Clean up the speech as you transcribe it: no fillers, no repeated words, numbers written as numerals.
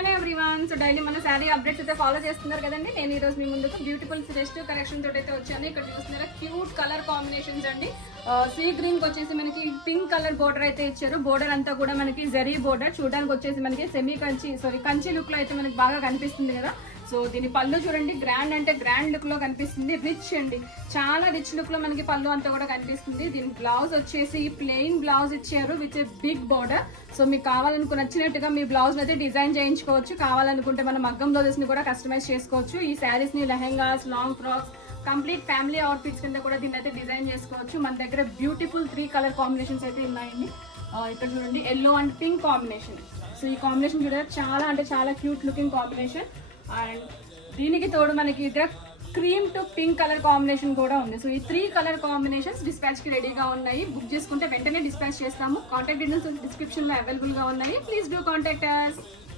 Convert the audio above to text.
Hello everyone. So daily మన sari updates అయితే follow చేస్తున్నారు కదండి. నేను ఈ రోజు మీ ముందుకు బ్యూటిఫుల్ ఫ్రెష్ కలెక్షన్ తోటి అయితే వచ్చాను. ఇక్కడ చూస్తున్నారా క్యూట్ కలర్ కాంబినేషన్స్ అండి. సీ గ్రీన్ కి వచ్చేసి మనకి పింక్ కలర్ బోర్డర్ అయితే ఇచ్చారు. బోర్డర్ అంతా కూడా మనకి జరీ బోర్డర్, చూడడానికి వచ్చేసి మనకి సెమీ కంచి లుక్ లో అయితే మనకి బాగా కనిపిస్తుంది కదా. సో దీని పళ్ళు చూడండి, గ్రాండ్ అంటే గ్రాండ్ లుక్ లో కనిపిస్తుంది. రిచ్ అండి, చాలా రిచ్ లుక్ లో మనకి పళ్ళు అంతా కూడా కనిపిస్తుంది. దీని బ్లౌజ్ వచ్చేసి ప్లెయిన్ బ్లౌజ్ ఇచ్చారు విత్ బిగ్ బోర్డర్. సో మీకు కావాలనుకున్న నచ్చినట్టుగా మీ బ్లౌజ్ అయితే డిజైన్ చేయించుకోవచ్చు. కావాలనుకుంటే మనం మగ్గం బ్లౌజెస్ ని కూడా కస్టమైజ్ చేసుకోవచ్చు. ఈ శారీస్ ని lehengas, long frocks, complete family outfits కింద కూడా దీన్ని అయితే డిజైన్ చేసుకోవచ్చు. మన దగ్గర బ్యూటిఫుల్ 3 కలర్ కాంబినేషన్స్ అయితే ఉన్నాయండి. ఇక్కడ చూడండి yellow and pink combination. So ఈ కాంబినేషన్ కూడా చాలా అంటే చాలా క్యూట్ లుకింగ్ కాంబినేషన్. అండ్ దీనికి తోడు మనకి ఇద్దరు cream to pink colour combination కూడా ఉంది. సో ఈ 3 కలర్ కాంబినేషన్స్ డిస్పాచ్ కి రెడీగా ఉన్నాయి. బుక్ చేసుకుంటే వెంటనే డిస్పాచ్ చేస్తాము. కాంటాక్ట్ డీటెయిల్స్ డిస్క్రిప్షన్ లో అవైలబుల్ గా ఉన్నాయి. Please do contact us.